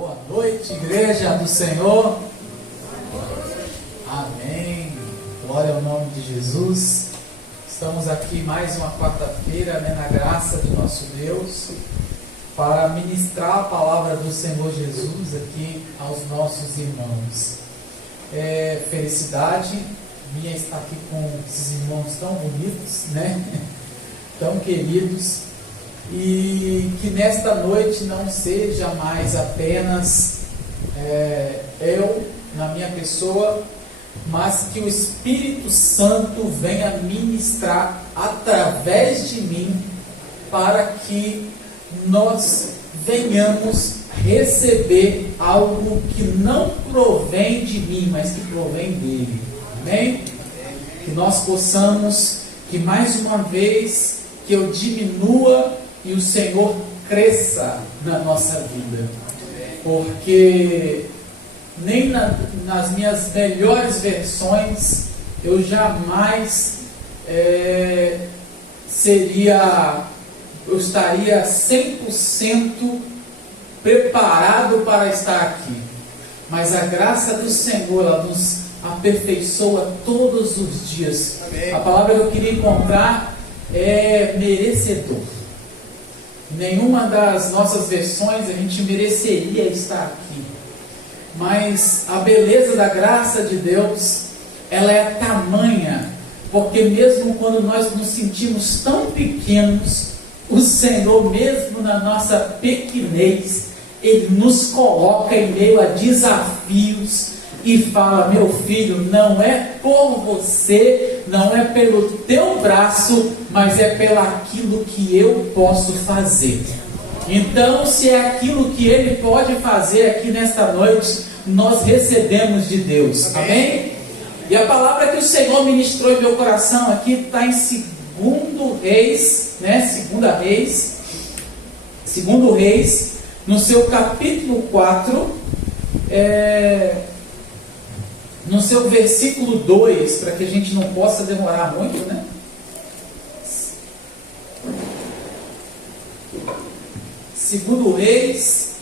Boa noite, igreja do Senhor. Amém. Glória ao nome de Jesus. Estamos aqui mais uma quarta-feira, na graça de nosso Deus, para ministrar a palavra do Senhor Jesus aqui aos nossos irmãos. É felicidade minha estar aqui com esses irmãos tão bonitos, tão queridos. E que nesta noite não seja mais apenas eu na minha pessoa, mas que o Espírito Santo venha ministrar através de mim, para que nós venhamos receber algo que não provém de mim, mas que provém dele. Amém? Que nós possamos, que mais uma vez, que eu diminua e o Senhor cresça na nossa vida, porque nem nas minhas melhores versões eu jamais eu estaria 100% preparado para estar aqui, mas a graça do Senhor, ela nos aperfeiçoa todos os dias. Amém. A palavra que eu queria encontrar é merecedor. Nenhuma das nossas versões a gente mereceria estar aqui, mas a beleza da graça de Deus, ela é tamanha, porque mesmo quando nós nos sentimos tão pequenos, o Senhor, mesmo na nossa pequenez, Ele nos coloca em meio a desafios e fala: meu filho, não é por você, não é pelo teu braço, mas é pelo aquilo que eu posso fazer. Então, se é aquilo que Ele pode fazer aqui nesta noite, nós recebemos de Deus. Amém? E a palavra que o Senhor ministrou em meu coração aqui está em 2 Reis, Segundo Reis, no seu capítulo 4, no seu versículo 2, para que a gente não possa demorar muito, Segundo Reis,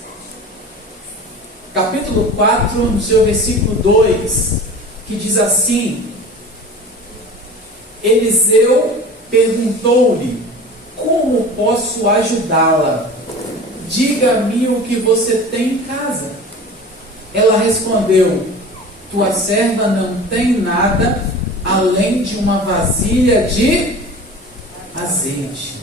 capítulo 4, no seu versículo 2, que diz assim: Eliseu perguntou-lhe: como posso ajudá-la? Diga-me o que você tem em casa. Ela respondeu: tua serva não tem nada além de uma vasilha de azeite.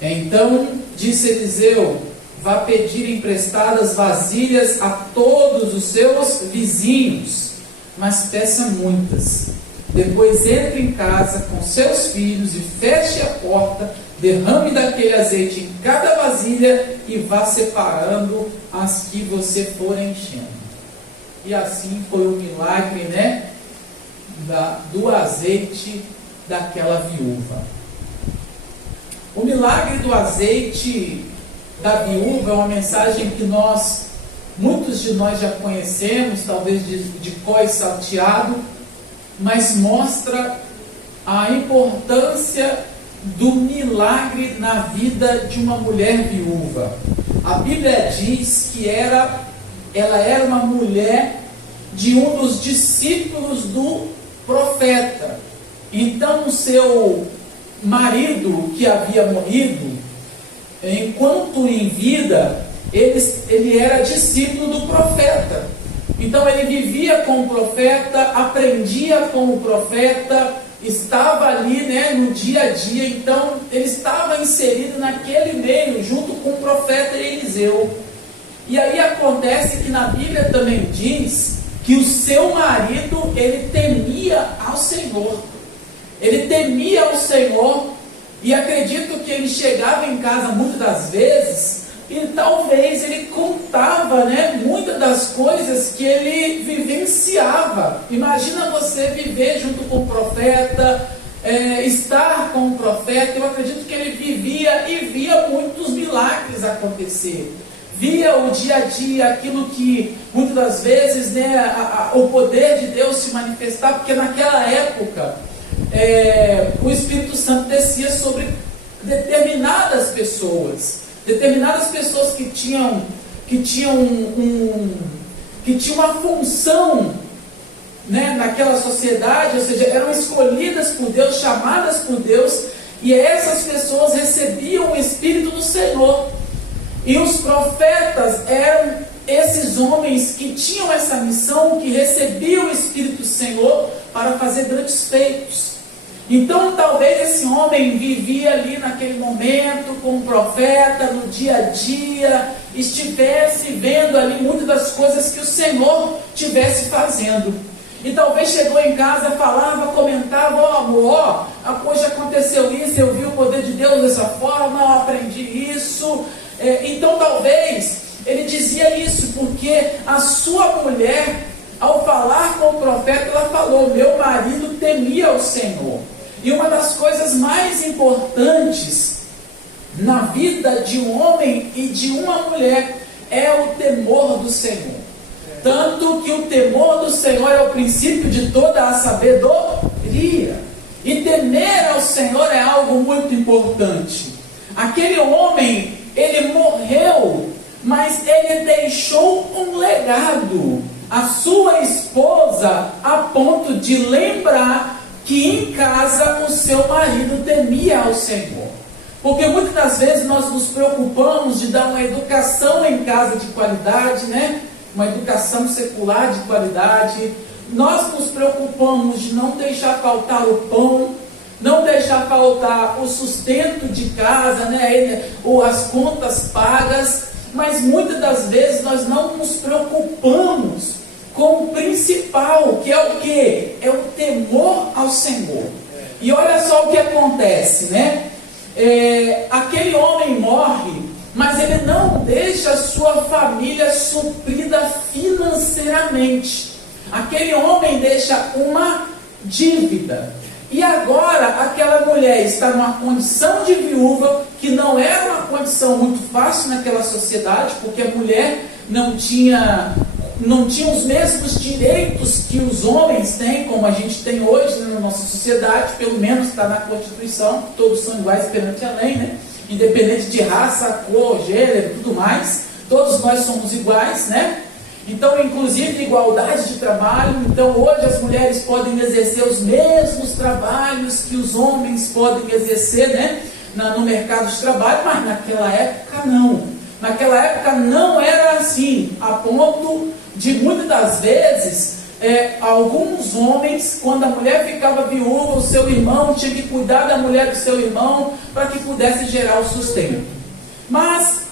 Então disse Eliseu: vá pedir emprestadas vasilhas a todos os seus vizinhos, mas peça muitas. Depois entre em casa com seus filhos e feche a porta, derrame daquele azeite em cada vasilha e vá separando as que você for enchendo. E assim foi o milagre, do azeite daquela viúva. O milagre do azeite da viúva é uma mensagem que muitos de nós já conhecemos, talvez de cor e salteado, mas mostra a importância do milagre na vida de uma mulher viúva. A Bíblia diz que ela era uma mulher de um dos discípulos do profeta. Então o seu marido, que havia morrido, enquanto em vida, ele era discípulo do profeta. Então ele vivia com o profeta, aprendia com o profeta, estava ali no dia a dia. Então ele estava inserido naquele meio, junto com o profeta Eliseu. E aí acontece que na Bíblia também diz que o seu marido, ele temia ao Senhor. Ele temia ao Senhor, e acredito que ele chegava em casa muitas das vezes, e talvez ele contava, muitas das coisas que ele vivenciava. Imagina você viver junto com o profeta, estar com o profeta. Eu acredito que ele vivia e via muitos milagres acontecer. Via o dia a dia, aquilo que muitas das vezes, o poder de Deus se manifestar, porque naquela época o Espírito Santo descia sobre determinadas pessoas que tinham que tinham que tinha uma função, né, naquela sociedade, ou seja, eram escolhidas por Deus, chamadas por Deus, e essas pessoas recebiam o Espírito do Senhor. E os profetas eram esses homens que tinham essa missão, que recebiam o Espírito do Senhor para fazer grandes feitos. Então talvez esse homem vivia ali naquele momento com o profeta, no dia a dia, estivesse vendo ali muitas das coisas que o Senhor estivesse fazendo. E talvez chegou em casa, falava, comentava: ó amor, hoje aconteceu isso, eu vi o poder de Deus dessa forma, eu aprendi isso. Então talvez ele dizia isso porque a sua mulher, ao falar com o profeta, ela falou: meu marido temia o Senhor. E uma das coisas mais importantes na vida de um homem e de uma mulher é o temor do Senhor. Tanto que o temor do Senhor é o princípio de toda a sabedoria. E temer ao Senhor é algo muito importante. Aquele homem, ele morreu, mas ele deixou um legado à sua esposa, a ponto de lembrar que em casa o seu marido temia ao Senhor. Porque muitas das vezes nós nos preocupamos de dar uma educação em casa de qualidade, né? Uma educação secular de qualidade. Nós nos preocupamos de não deixar faltar o pão, não deixar faltar o sustento de casa, né? Ou as contas pagas, mas muitas das vezes nós não nos preocupamos com o principal, que é o quê? É o temor ao Senhor. E olha só o que acontece, né? Aquele homem morre, mas ele não deixa a sua família suprida financeiramente. Aquele homem deixa uma dívida. E agora aquela mulher está numa condição de viúva, que não era uma condição muito fácil naquela sociedade, porque a mulher não tinha os mesmos direitos que os homens têm, como a gente tem hoje, né, na nossa sociedade. Pelo menos está na Constituição, que todos são iguais perante a lei, né? Independente de raça, cor, gênero, tudo mais, todos nós somos iguais, né? Então, inclusive, igualdade de trabalho. Então, hoje as mulheres podem exercer os mesmos trabalhos que os homens podem exercer, né, no mercado de trabalho, mas naquela época não. Naquela época não era assim, a ponto de muitas das vezes, alguns homens, quando a mulher ficava viúva, o seu irmão tinha que cuidar da mulher do seu irmão para que pudesse gerar o sustento. Mas,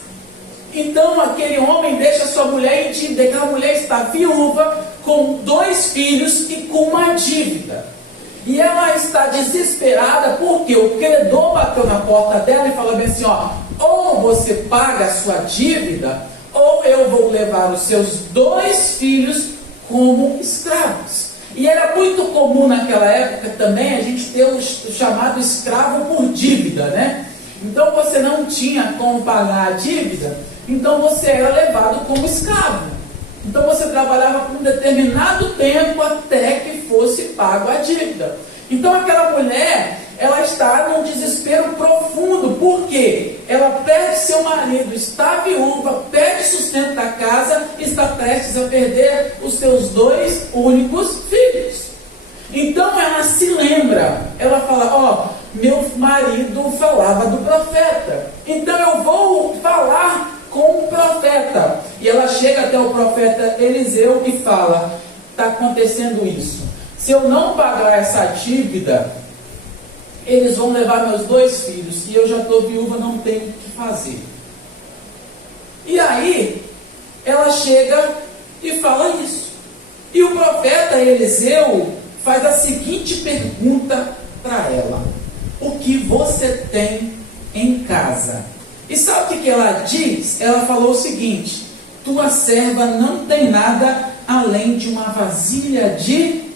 então aquele homem deixa sua mulher em dívida, aquela mulher está viúva, com 2 filhos e com uma dívida. E ela está desesperada porque o credor bateu na porta dela e falou bem assim: ó, ou você paga a sua dívida, ou eu vou levar os seus 2 filhos como escravos. E era muito comum naquela época também a gente ter o chamado escravo por dívida, né? Então você não tinha como pagar a dívida, então você era levado como escravo. Então você trabalhava por um determinado tempo até que fosse pago a dívida. Então aquela mulher, ela está num desespero profundo, porque ela perde seu marido, está viúva, perde sustento da casa, está prestes a perder os seus 2 únicos filhos. Então ela se lembra, ela fala: ó, meu marido falava do profeta, então eu vou falar com o profeta. E ela chega até o profeta Eliseu e fala: está acontecendo isso, se eu não pagar essa dívida, eles vão levar meus 2 filhos, e eu já estou viúva, não tenho o que fazer. E aí ela chega e fala isso, e o profeta Eliseu faz a seguinte pergunta para ela: o que você tem em casa? E sabe o que ela diz? Ela falou o seguinte: tua serva não tem nada além de uma vasilha de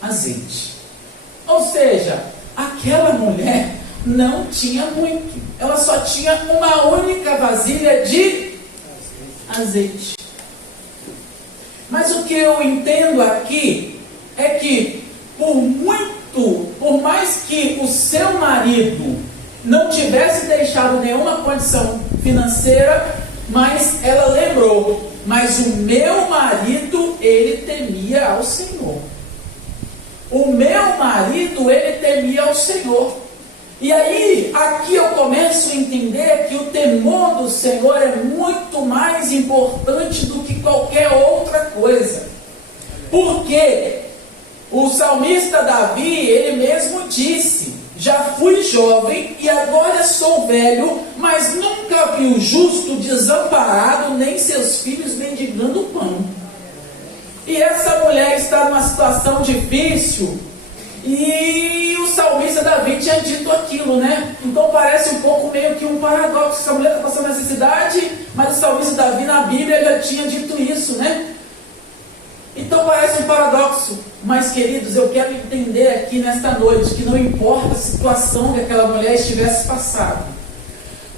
azeite. Ou seja, aquela mulher não tinha muito, ela só tinha uma única vasilha de azeite. Mas o que eu entendo aqui é que por mais que o seu marido não tivesse deixado nenhuma condição financeira, Mas ela lembrou: mas o meu marido, ele temia ao Senhor. O meu marido, ele temia ao Senhor. E aí, aqui eu começo a entender que o temor do Senhor é muito mais importante do que qualquer outra coisa. Porque o salmista Davi, ele mesmo disse: já fui jovem e agora sou velho, mas nunca vi o justo desamparado, nem seus filhos mendigando pão. E essa mulher está numa situação difícil, e o salmista Davi tinha dito aquilo, né? Então parece um pouco meio que um paradoxo. Essa mulher está passando necessidade, mas o salmista Davi na Bíblia já tinha dito isso, né? Então parece um paradoxo. Mas, queridos, eu quero entender aqui nesta noite que não importa a situação que aquela mulher estivesse passando,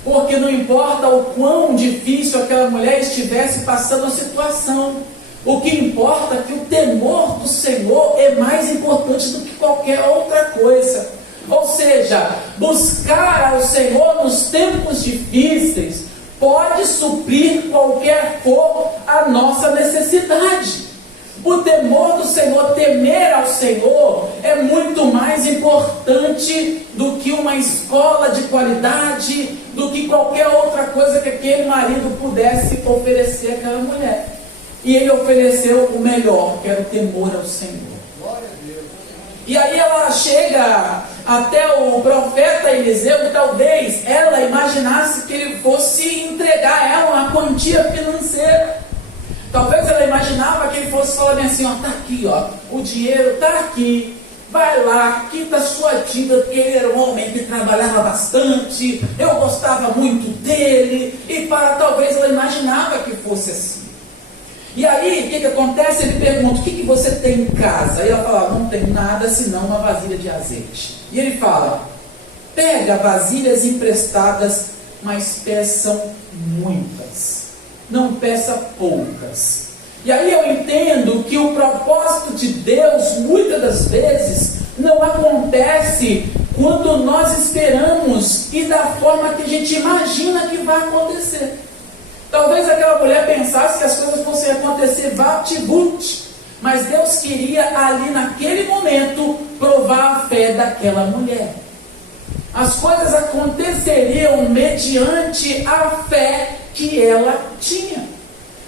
porque não importa o quão difícil aquela mulher estivesse passando a situação, o que importa é que o temor do Senhor é mais importante do que qualquer outra coisa. Ou seja, buscar ao Senhor nos tempos difíceis pode suprir qualquer for a nossa necessidade. O temor do Senhor, temer ao Senhor, é muito mais importante do que uma escola de qualidade, do que qualquer outra coisa que aquele marido pudesse oferecer àquela mulher. E ele ofereceu o melhor, que era o temor ao Senhor. E aí ela chega até o profeta Eliseu, e talvez ela imaginasse que ele fosse entregar a ela uma quantia financeira. Talvez ela imaginava que ele fosse falar assim: ó, tá aqui, ó, o dinheiro tá aqui, vai lá, quita a sua dívida, porque ele era um homem que trabalhava bastante, eu gostava muito dele, e talvez ela imaginava que fosse assim. E aí, o que acontece? Ele pergunta: o que você tem em casa? E ela fala: não tenho nada senão uma vasilha de azeite. E ele fala: pega vasilhas emprestadas, mas peçam muitas, não peça poucas. E aí eu entendo que o propósito de Deus, muitas das vezes, não acontece quando nós esperamos e da forma que a gente imagina que vai acontecer. Talvez aquela mulher pensasse que as coisas fossem acontecer vapt-vupt, mas Deus queria ali naquele momento provar a fé daquela mulher. As coisas aconteceriam mediante a fé que ela tinha.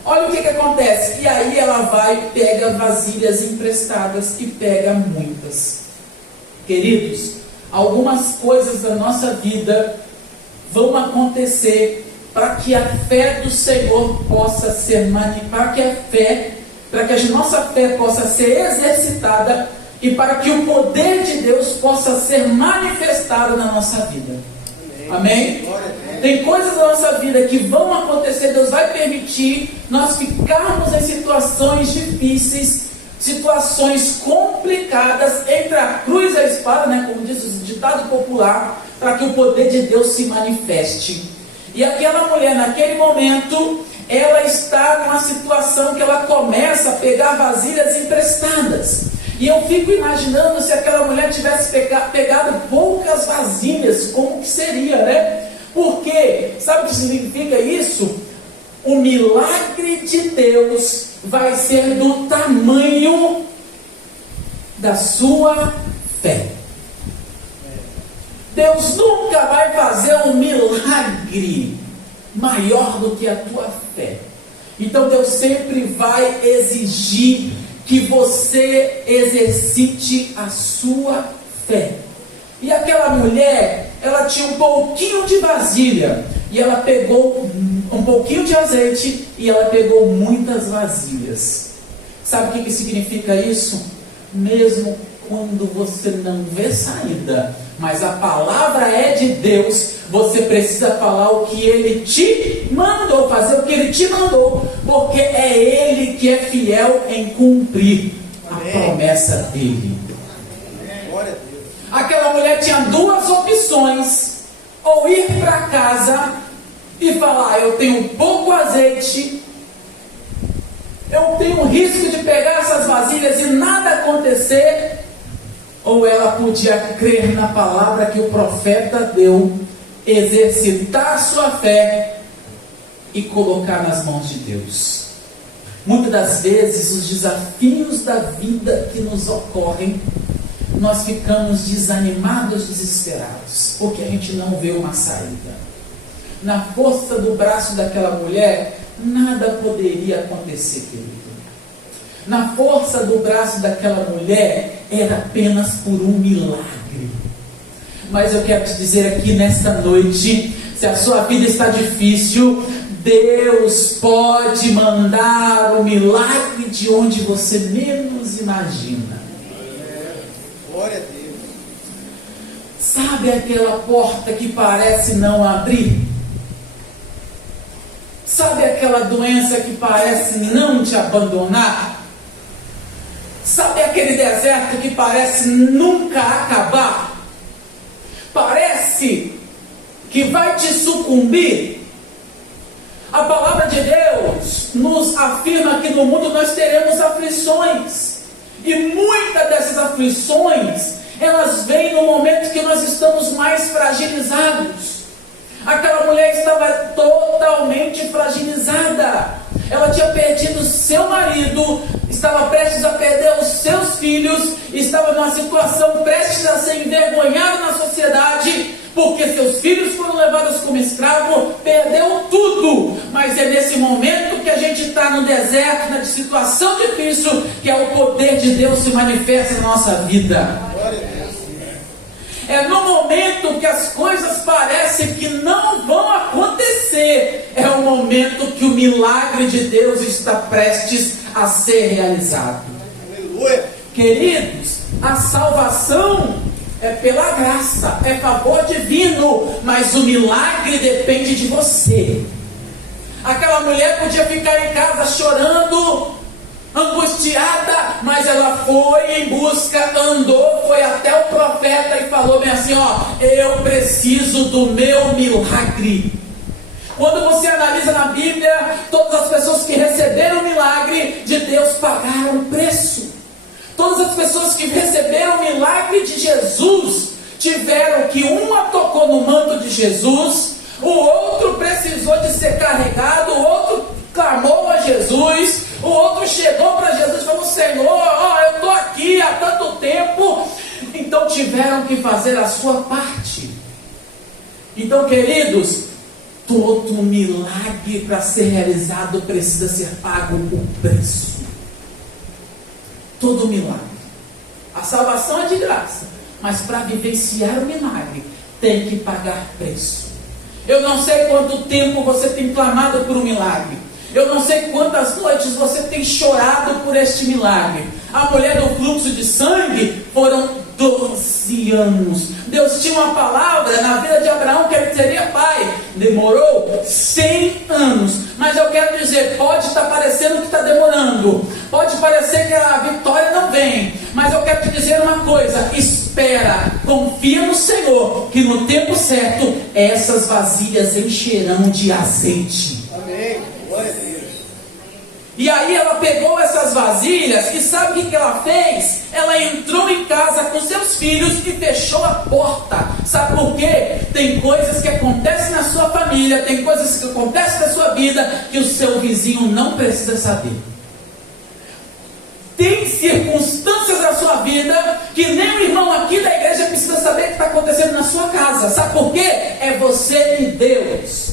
Olha o que acontece. E aí ela vai, pega vasilhas emprestadas e pega muitas. Queridos, algumas coisas da nossa vida vão acontecer para que a fé do Senhor possa ser para que a nossa fé possa ser exercitada e para que o poder de Deus possa ser manifestado na nossa vida. Amém? Tem coisas na nossa vida que vão acontecer, Deus vai permitir nós ficarmos em situações difíceis, situações complicadas, entre a cruz e a espada, né, como diz o ditado popular, para que o poder de Deus se manifeste. E aquela mulher, naquele momento, ela está numa situação que ela começa a pegar vasilhas emprestadas. E eu fico imaginando se aquela mulher tivesse pegado poucas vasilhas, como que seria, né? Porque, sabe o que significa isso? O milagre de Deus vai ser do tamanho da sua fé. Deus nunca vai fazer um milagre maior do que a tua fé. Então Deus sempre vai exigir que você exercite a sua fé. E aquela mulher, ela tinha um pouquinho de vasilha, e ela pegou um pouquinho de azeite, e ela pegou muitas vasilhas. Sabe o que significa isso? Mesmo quando você não vê saída, mas a palavra é de Deus, você precisa falar o que Ele te mandou, fazer o que Ele te mandou, porque é Ele que é fiel em cumprir a promessa dEle. Aquela mulher tinha duas opções: ou ir para casa e falar: eu tenho pouco azeite, eu tenho risco de pegar essas vasilhas e nada acontecer. Ou ela podia crer na palavra que o profeta deu, exercitar sua fé e colocar nas mãos de Deus. Muitas das vezes os desafios da vida que nos ocorrem, nós ficamos desanimados, desesperados, porque a gente não vê uma saída. Na força do braço daquela mulher, nada poderia acontecer, querido. Na força do braço daquela mulher, era apenas por um milagre. Mas eu quero te dizer aqui nesta noite, se a sua vida está difícil, Deus pode mandar o milagre de onde você menos imagina. Glória a Deus. Sabe aquela porta que parece não abrir? Sabe aquela doença que parece não te abandonar? Sabe aquele deserto que parece nunca acabar? Parece que vai te sucumbir? A palavra de Deus nos afirma que no mundo nós teremos aflições. E muitas dessas aflições, elas vêm no momento que nós estamos mais fragilizados. Aquela mulher estava totalmente fragilizada. Ela tinha perdido seu marido, estava prestes a perder os seus filhos, estava numa situação prestes a ser envergonhada na sociedade, porque seus filhos foram levados como escravo, perdeu tudo. Mas é nesse momento que a gente está no deserto, na situação difícil, que é o poder de Deus se manifesta na nossa vida. É no momento que as coisas parecem que não vão acontecer, é o momento que o milagre de Deus está prestes a ser realizado. Aleluia. Queridos, a salvação é pela graça, é favor divino, mas o milagre depende de você. Aquela mulher podia ficar em casa chorando, angustiada, mas ela foi em busca, andou, foi até o profeta e falou bem assim: eu preciso do meu milagre. Quando você analisa na Bíblia, todas as pessoas que receberam o milagre de Deus pagaram o preço. Todas as pessoas que receberam o milagre de Jesus tiveram que uma tocou no manto de Jesus, o outro precisou de ser carregado, o outro clamou a Jesus, o outro chegou para Jesus e falou: Senhor, eu estou aqui há tanto tempo. Então tiveram que fazer a sua parte. Então, queridos, todo milagre para ser realizado precisa ser pago o preço. Todo milagre. A salvação é de graça, mas para vivenciar o milagre tem que pagar preço. Eu não sei quanto tempo você tem clamado por um milagre. Eu não sei quantas noites você tem chorado por este milagre. A mulher do fluxo de sangue foram 12 anos. Deus tinha uma palavra na vida de Abraão que ele seria pai. Demorou 100 anos. Mas eu quero dizer, pode estar parecendo que está demorando, pode parecer que a vitória não vem, mas eu quero te dizer uma coisa: espera, confia no Senhor, que no tempo certo essas vasilhas encherão de azeite. Amém. Glória a Deus. E aí ela pegou essas vasilhas e sabe o que ela fez? Ela entrou em casa com seus filhos e fechou a porta. Sabe por quê? Tem coisas que acontecem na sua família, tem coisas que acontecem na sua vida que o seu vizinho não precisa saber. Tem circunstâncias na sua vida que nem o irmão aqui da igreja precisa saber o que está acontecendo na sua casa. Sabe por quê? É você e Deus.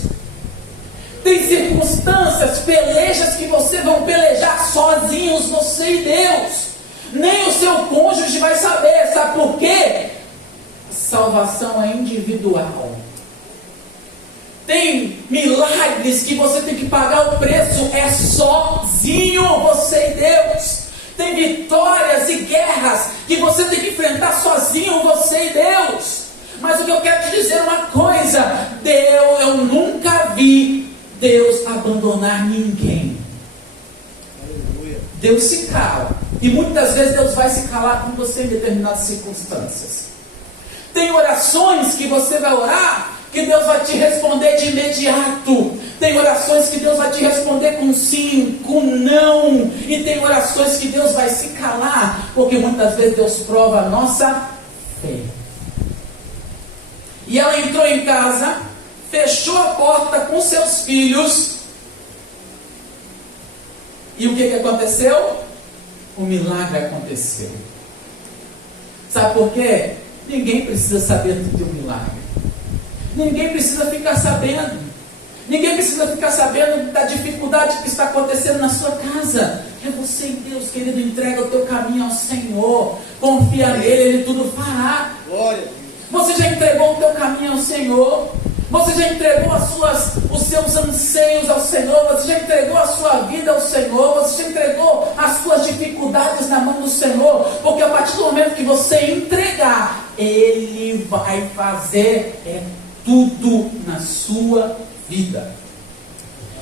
Tem circunstâncias, pelejas que você vão pelejar sozinhos, você e Deus. Nem o seu cônjuge vai saber. Sabe por quê? Salvação é individual. Tem milagres que você tem que pagar o preço, é sozinho, você e Deus. Tem vitórias e guerras que você tem que enfrentar sozinho, você e Deus. Mas o que eu quero te dizer é uma coisa: eu nunca vi Deus abandonar ninguém. Aleluia. Deus se cala, e muitas vezes Deus vai se calar com você em determinadas circunstâncias. Tem orações que você vai orar que Deus vai te responder de imediato. Tem orações que Deus vai te responder com sim, com não. E tem orações que Deus vai se calar, porque muitas vezes Deus prova a nossa fé. E ela entrou em casa, fechou a porta com seus filhos E o que aconteceu? O milagre aconteceu. Sabe por quê? Ninguém precisa saber do teu milagre. Ninguém precisa ficar sabendo. Ninguém precisa ficar sabendo da dificuldade que está acontecendo na sua casa. É você e Deus, querido, entrega o teu caminho ao Senhor. Confia nele, Ele tudo fará. Glória a Deus. Você já entregou o teu caminho ao Senhor? Você já entregou os seus anseios ao Senhor? Você já entregou a sua vida ao Senhor? Você já entregou as suas dificuldades na mão do Senhor? Porque a partir do momento que você entregar, Ele vai fazer tudo na sua vida.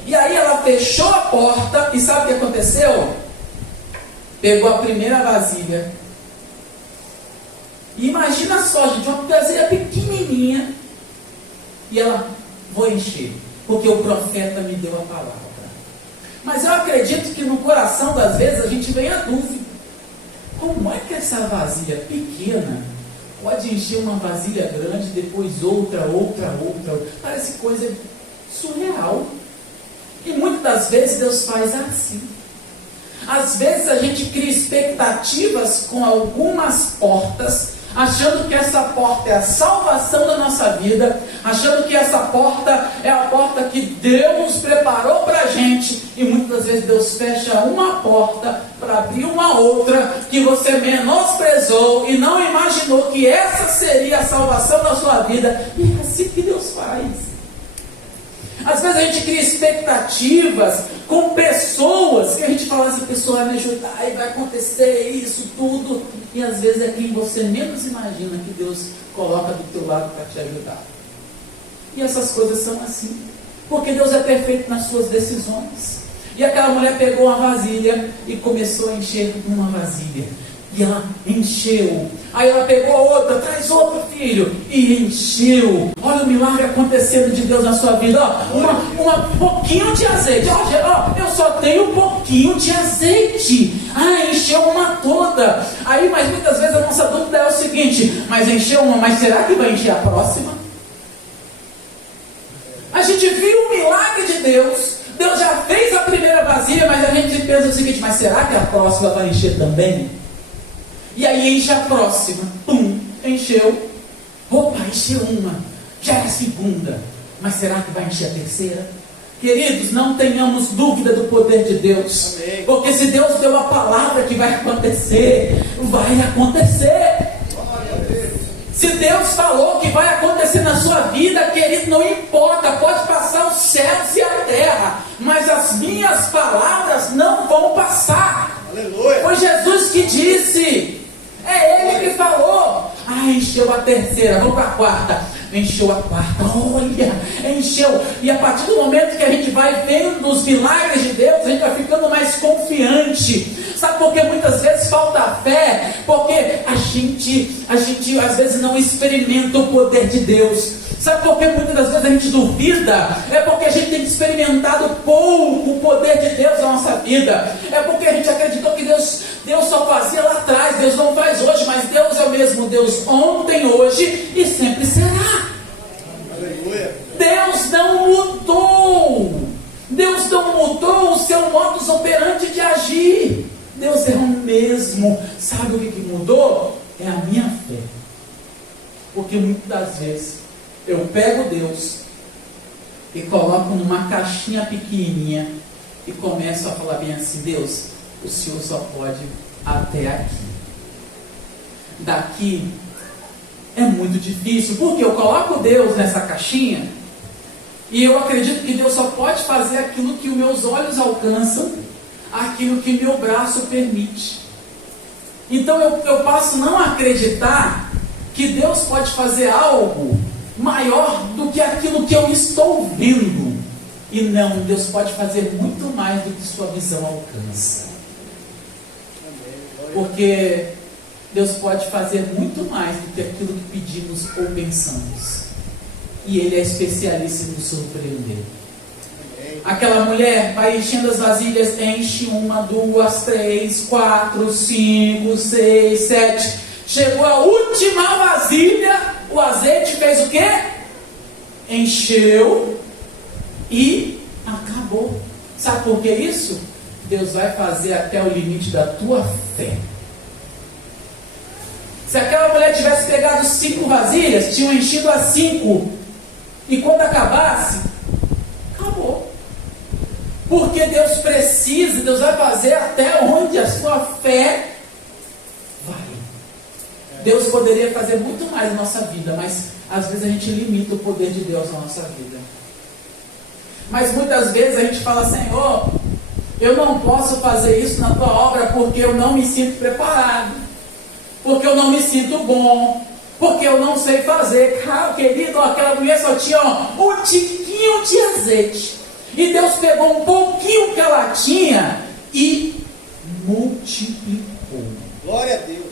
E aí ela fechou a porta e sabe o que aconteceu? Pegou a primeira vasilha. E imagina só, gente, uma vasilha pequenininha. E ela, vou encher, porque o profeta me deu a palavra. Mas eu acredito que no coração das vezes a gente vem a dúvida. Como é que essa vasilha pequena pode encher uma vasilha grande, depois outra? Parece coisa surreal. E muitas das vezes Deus faz assim. Às vezes a gente cria expectativas com algumas portas, achando que essa porta é a salvação da nossa vida, achando que essa porta é a porta que Deus preparou para a gente, e muitas vezes Deus fecha uma porta para abrir uma outra que você menosprezou e não imaginou que essa seria a salvação da sua vida. E é assim que Deus faz. Às vezes a gente cria expectativas com pessoas que a gente fala, essa pessoa vai me ajudar e vai acontecer isso tudo, e às vezes é quem você menos imagina que Deus coloca do teu lado para te ajudar. E essas coisas são assim, porque Deus é perfeito nas suas decisões. E aquela mulher pegou uma vasilha e começou a encher uma vasilha. E ela encheu. Aí ela pegou outra, traz outro, filho, e encheu. Olha o milagre acontecendo de Deus na sua vida. Um pouquinho de azeite. Eu só tenho um pouquinho de azeite. Encheu uma toda. Aí, mas muitas vezes a nossa dúvida é o seguinte: mas encheu uma, mas será que vai encher a próxima? A gente viu o milagre de Deus. Deus já fez a primeira vasilha, mas a gente pensa o seguinte: mas será que a próxima vai encher também? E aí enche a próxima. Encheu. Opa, encheu uma. Já é a segunda. Mas será que vai encher a terceira? Queridos, não tenhamos dúvida do poder de Deus. Amém. Porque se Deus deu a palavra que vai acontecer, vai acontecer. Se Deus falou que vai acontecer na sua vida, querido, não importa, pode passar os céus e a terra, mas as minhas palavras não vão passar. Aleluia. Foi Jesus que disse, é Ele que falou. Encheu a terceira, vamos para a quarta. Encheu a quarta, olha, encheu. E a partir do momento que a gente vai vendo os milagres de Deus, a gente vai ficando mais confiante. Sabe por que muitas vezes falta fé? Porque a gente às vezes não experimenta o poder de Deus. Sabe por que muitas das vezes a gente duvida? É porque a gente tem experimentado pouco o poder de Deus na nossa vida. É porque a gente acreditou que Deus só fazia lá atrás. Deus não faz hoje, mas Deus é o mesmo Deus ontem, hoje e sempre será. Aleluia. Deus não mudou. Deus não mudou o seu modus operandi de agir. Deus é o mesmo. Sabe o que mudou? É a minha fé. Porque muitas das vezes eu pego Deus e coloco numa caixinha pequenininha e começo a falar bem assim: Deus, o Senhor só pode até aqui. Daqui é muito difícil, porque eu coloco Deus nessa caixinha e eu acredito que Deus só pode fazer aquilo que os meus olhos alcançam, aquilo que meu braço permite. Então eu passo a não acreditar que Deus pode fazer algo maior do que aquilo que eu estou vendo. E não, Deus pode fazer muito mais do que sua visão alcança. Porque Deus pode fazer muito mais do que aquilo que pedimos ou pensamos. E Ele é especialista em nos surpreender. Aquela mulher vai enchendo as vasilhas, enche 1, 2, 3, 4, 5, 6, 7. Chegou a última vasilha, o azeite fez o quê? Encheu e acabou. Sabe por que isso? Deus vai fazer até o limite da tua fé. Se aquela mulher tivesse pegado 5 vasilhas, tinham enchido as 5, e quando acabasse, acabou. Porque Deus precisa, Deus vai fazer até onde a sua fé vai. Deus poderia fazer muito mais na nossa vida, mas às vezes a gente limita o poder de Deus na nossa vida. Mas muitas vezes a gente fala: Senhor, eu não posso fazer isso na tua obra porque eu não me sinto preparado, porque eu não me sinto bom, porque eu não sei fazer. Cara, querido, aquela mulher só tinha um tiquinho de azeite, e Deus pegou um pouquinho que ela tinha e multiplicou. Glória a Deus.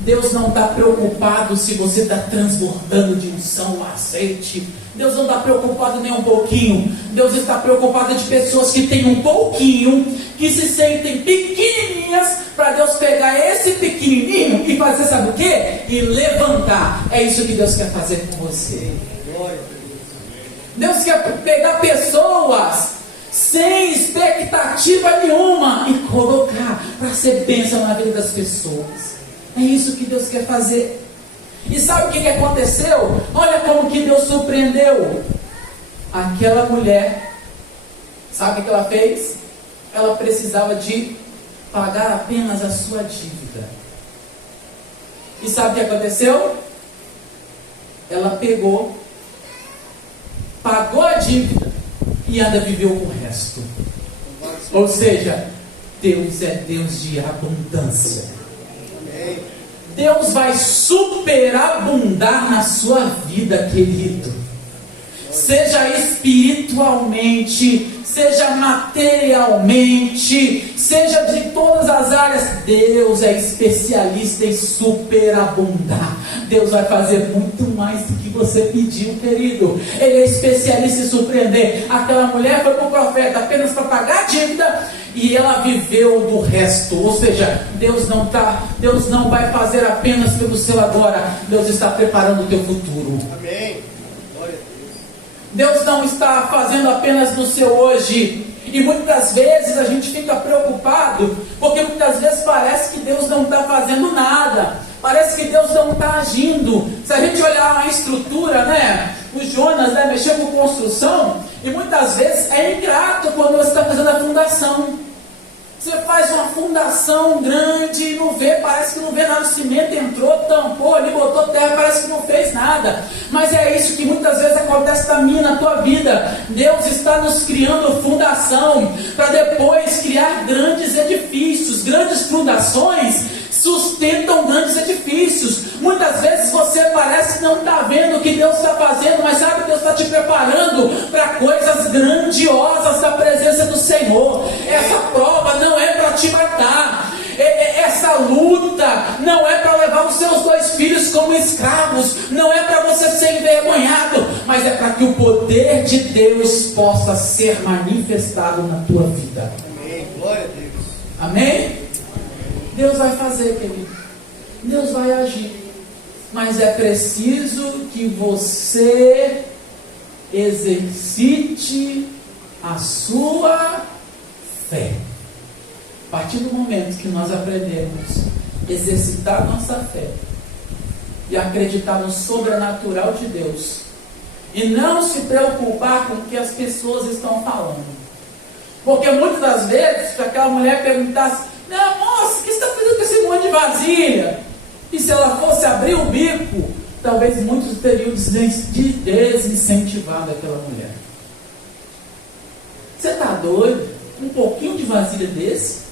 Deus não está preocupado se você está transbordando de unção, azeite. Deus não está preocupado nem um pouquinho. Deus está preocupado de pessoas que têm um pouquinho, que se sentem pequenininhas, para Deus pegar esse pequenininho e fazer, sabe o quê? E levantar. É isso que Deus quer fazer com você. Glória a Deus. Deus quer pegar pessoas sem expectativa nenhuma e colocar para ser bênção na vida das pessoas. É isso que Deus quer fazer. E sabe o que aconteceu? Olha como que Deus surpreendeu aquela mulher. Sabe o que ela fez? Ela precisava de pagar apenas a sua dívida. E sabe o que aconteceu? Ela pegou, pagou a dívida e ainda viveu com o resto. Ou seja, Deus é Deus de abundância. Deus vai superabundar na sua vida, querido. Seja espiritualmente, seja materialmente, seja de todas as áreas. Deus é especialista em superabundar. Deus vai fazer muito mais do que você pediu, querido. Ele é especialista em surpreender. Aquela mulher foi para o profeta apenas para pagar a dívida, e ela viveu do resto. Ou seja, Deus não vai fazer apenas pelo seu agora. Deus está preparando o teu futuro. Amém. Glória a Deus. Deus não está fazendo apenas no seu hoje. E muitas vezes a gente fica preocupado, porque muitas vezes parece que Deus não está fazendo nada, parece que Deus não está agindo. Se a gente olhar a estrutura, né, o Jonas, né, mexeu com construção, e muitas vezes é ingrato quando você está fazendo a fundação. Você faz uma fundação grande e não vê, parece que não vê nada. O cimento entrou, tampou ali, botou terra, parece que não fez nada. Mas é isso que muitas vezes acontece na minha, na tua vida. Deus está nos criando fundação para depois criar grandes edifícios. Grandes fundações sustentam grandes edifícios. Muitas vezes você parece que não está vendo o que Deus está fazendo, mas sabe que Deus está te preparando para coisas grandiosas da presença do Senhor. Essa prova não é para te matar. Essa luta não é para levar os seus 2 filhos como escravos, não é para você ser envergonhado, mas é para que o poder de Deus possa ser manifestado na tua vida. Amém. Glória a Deus. Amém? Deus vai fazer, querido. Deus vai agir. Mas é preciso que você exercite a sua fé. A partir do momento que nós aprendemos a exercitar nossa fé e acreditar no sobrenatural de Deus, e não se preocupar com o que as pessoas estão falando. Porque muitas das vezes, se aquela mulher perguntasse: não, moça, o que você está fazendo com esse monte de vasilha? E se ela fosse abrir o bico, talvez muitos teriam desincentivado aquela mulher. Você está doido? Um pouquinho de vasilha desse?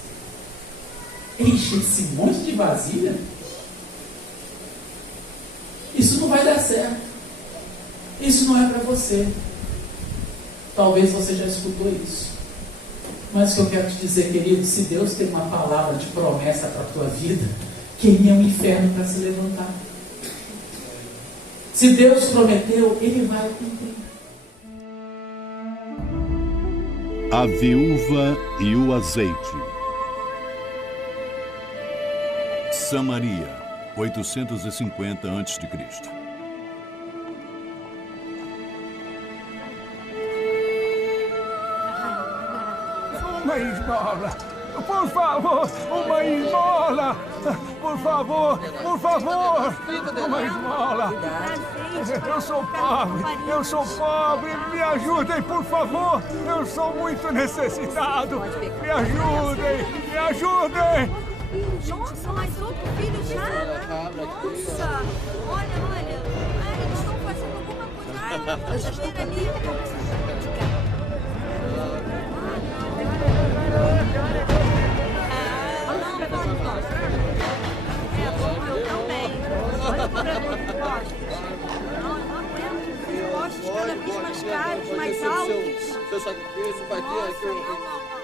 Enche esse monte de vasilha? Isso não vai dar certo. Isso não é para você. Talvez você já escutou isso. Mas o que eu quero te dizer, querido, se Deus tem uma palavra de promessa para a tua vida, quem é o inferno para se levantar? Se Deus prometeu, Ele vai cumprir. A viúva e o azeite. Samaria, 850 a.C. Uma esmola. Por favor, uma esmola! Por favor, uma esmola! Eu sou pobre, me ajudem, por favor! Eu sou muito necessitado! Me ajudem! Nossa, mas outro filho já? Nossa! Olha! Ai, eles estão fazendo alguma coisa. Ai, eu já estou ali. Olha para os postes. Não aguento. Os postes cada vez mais caros, mais altos. Seu sacrifício vai ter aqui. Não.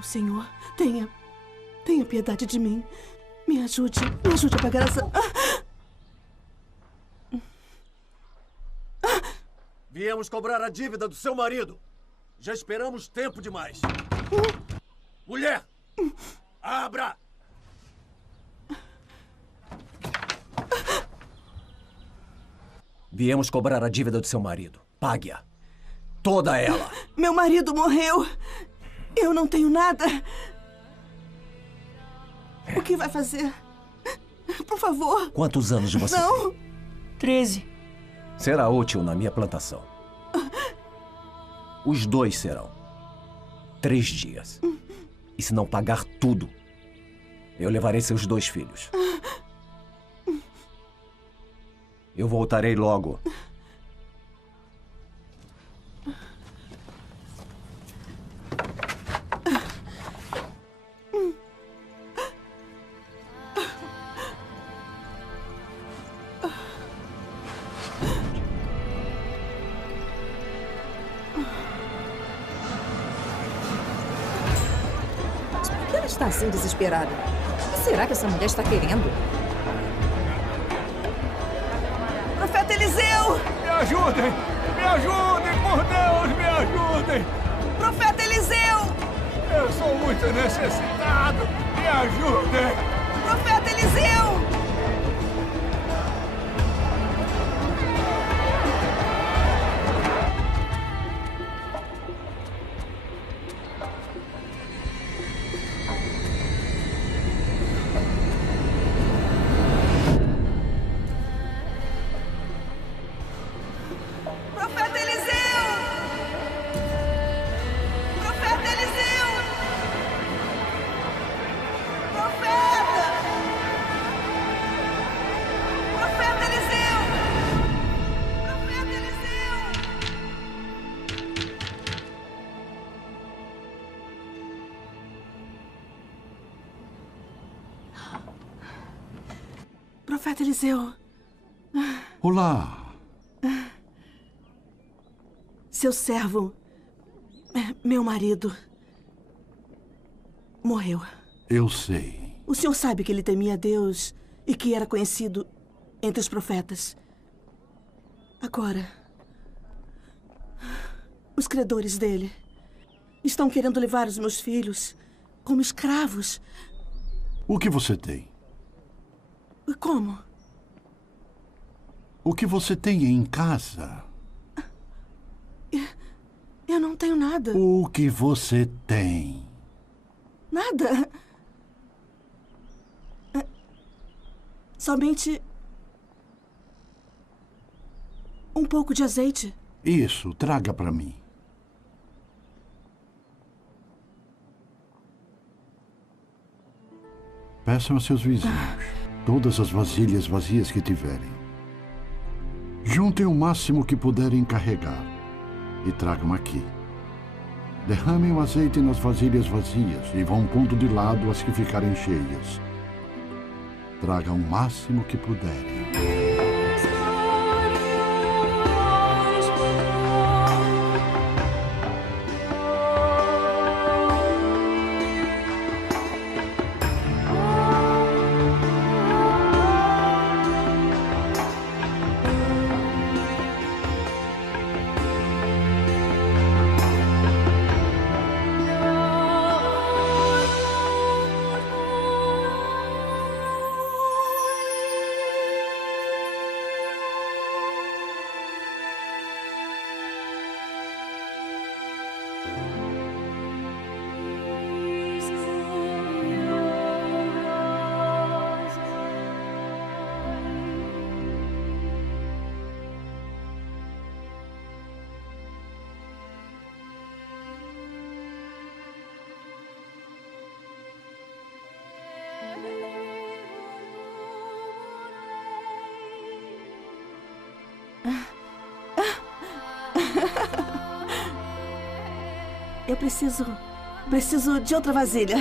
Senhor, tenha piedade de mim. Me ajude a pagar essa... Viemos cobrar a dívida do seu marido. Já esperamos tempo demais. Mulher! Abra! Viemos cobrar a dívida do seu marido. Pague-a. Toda ela. Meu marido morreu. Eu não tenho nada. O que vai fazer? Por favor. Quantos anos você Não. tem? 13. Será útil na minha plantação. Os 2 serão. 3 dias. E se não pagar tudo, eu levarei seus 2 filhos. Eu voltarei logo. Por que ela está assim desesperada? O que será que essa mulher está querendo? Profeta Eliseu! Me ajudem, por Deus, me ajudem! Profeta Eliseu! Eu sou muito necessitado, me ajudem! Profeta Eliseu! Profeta Eliseu! Profeta Eliseu! Profeta! Profeta Eliseu! Profeta Eliseu! Profeta Eliseu! Olá. Seu servo, meu marido, morreu. Eu sei. O senhor sabe que ele temia a Deus e que era conhecido entre os profetas. Agora, os credores dele estão querendo levar os meus filhos como escravos. O que você tem? Como? O que você tem em casa? Eu não tenho nada. O que você tem? Nada. Somente um pouco de azeite. Isso, traga para mim. Peçam a seus vizinhos todas as vasilhas vazias que tiverem. Juntem o máximo que puderem carregar e tragam aqui. Derramem o azeite nas vasilhas vazias e vão pondo de lado as que ficarem cheias. Tragam o máximo que puderem. Eu preciso de outra vasilha.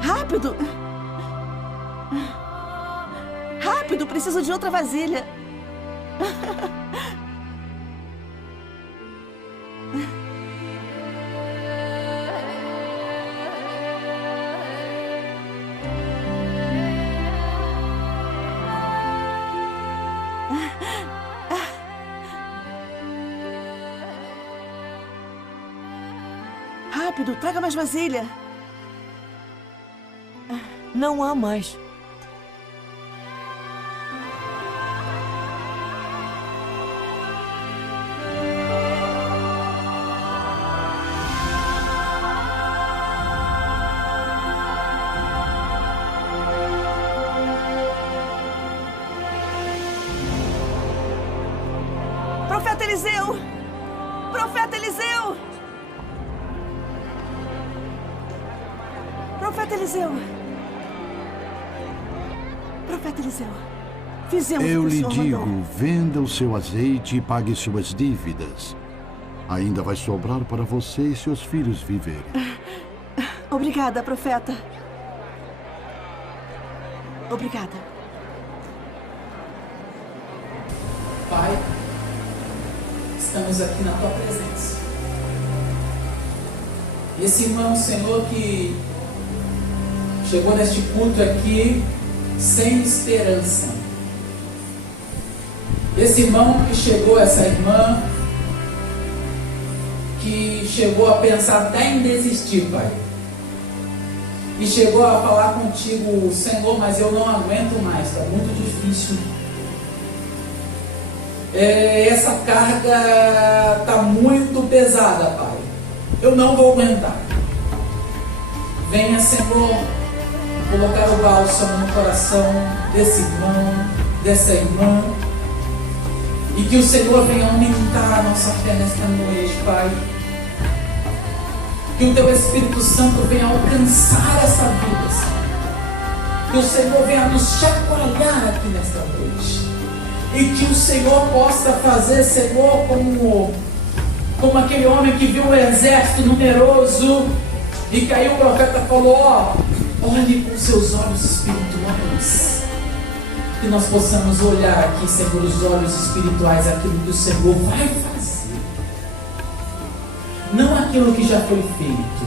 Rápido! Rápido, preciso de outra vasilha. Rápido, traga mais vasilha. Não há mais. Profeta Eliseu! Profeta Eliseu! Profeta Eliseu! Profeta Eliseu! Fizemos Eu o que lhe o Senhor digo, mandou. venda o seu azeite e pague suas dívidas. Ainda vai sobrar para você e seus filhos viverem. Obrigada, profeta. Obrigada. Pai, estamos aqui na Tua presença. E esse irmão, Senhor, que chegou neste culto aqui sem esperança. Esse irmão que chegou, essa irmã, que chegou a pensar até em desistir, Pai. E chegou a falar contigo, Senhor, mas eu não aguento mais, está muito difícil. Essa carga está muito pesada, Pai. Eu não vou aguentar. Venha, Senhor, colocar o bálsamo no coração desse irmão, dessa irmã. E que o Senhor venha aumentar a nossa fé nesta noite, Pai. Que o Teu Espírito Santo venha alcançar essa vida, Senhor. Que o Senhor venha nos chacoalhar aqui nesta noite. E que o Senhor possa fazer, Senhor, como aquele homem que viu um exército numeroso. E que aí o profeta falou, olhe com seus olhos espirituais. Que nós possamos olhar aqui, Senhor, os olhos espirituais, aquilo que o Senhor vai fazer. Não aquilo que já foi feito,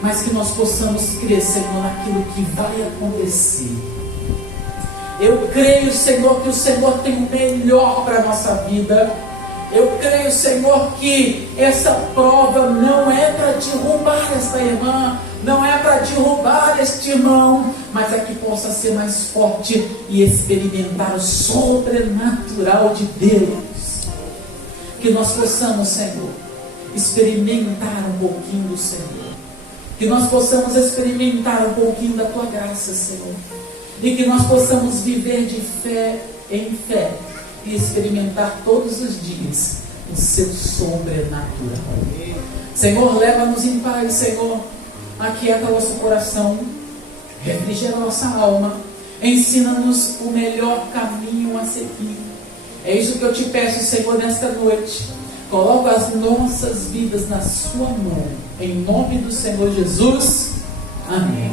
mas que nós possamos crer, Senhor, naquilo que vai acontecer. Eu creio, Senhor, que o Senhor tem o melhor para a nossa vida. Eu creio, Senhor, que essa prova não é para derrubar esta irmã, não é para derrubar este irmão, mas é que possa ser mais forte e experimentar o sobrenatural de Deus. Que nós possamos, Senhor, experimentar um pouquinho do Senhor. Que nós possamos experimentar um pouquinho da Tua graça, Senhor. E que nós possamos viver de fé em fé e experimentar todos os dias o Seu sobrenatural. Senhor, leva-nos em paz, Senhor. Aquieta nosso coração, refrigera nossa alma, ensina-nos o melhor caminho a seguir. É isso que eu te peço, Senhor, nesta noite. Coloca as nossas vidas na Sua mão, em nome do Senhor Jesus. Amém.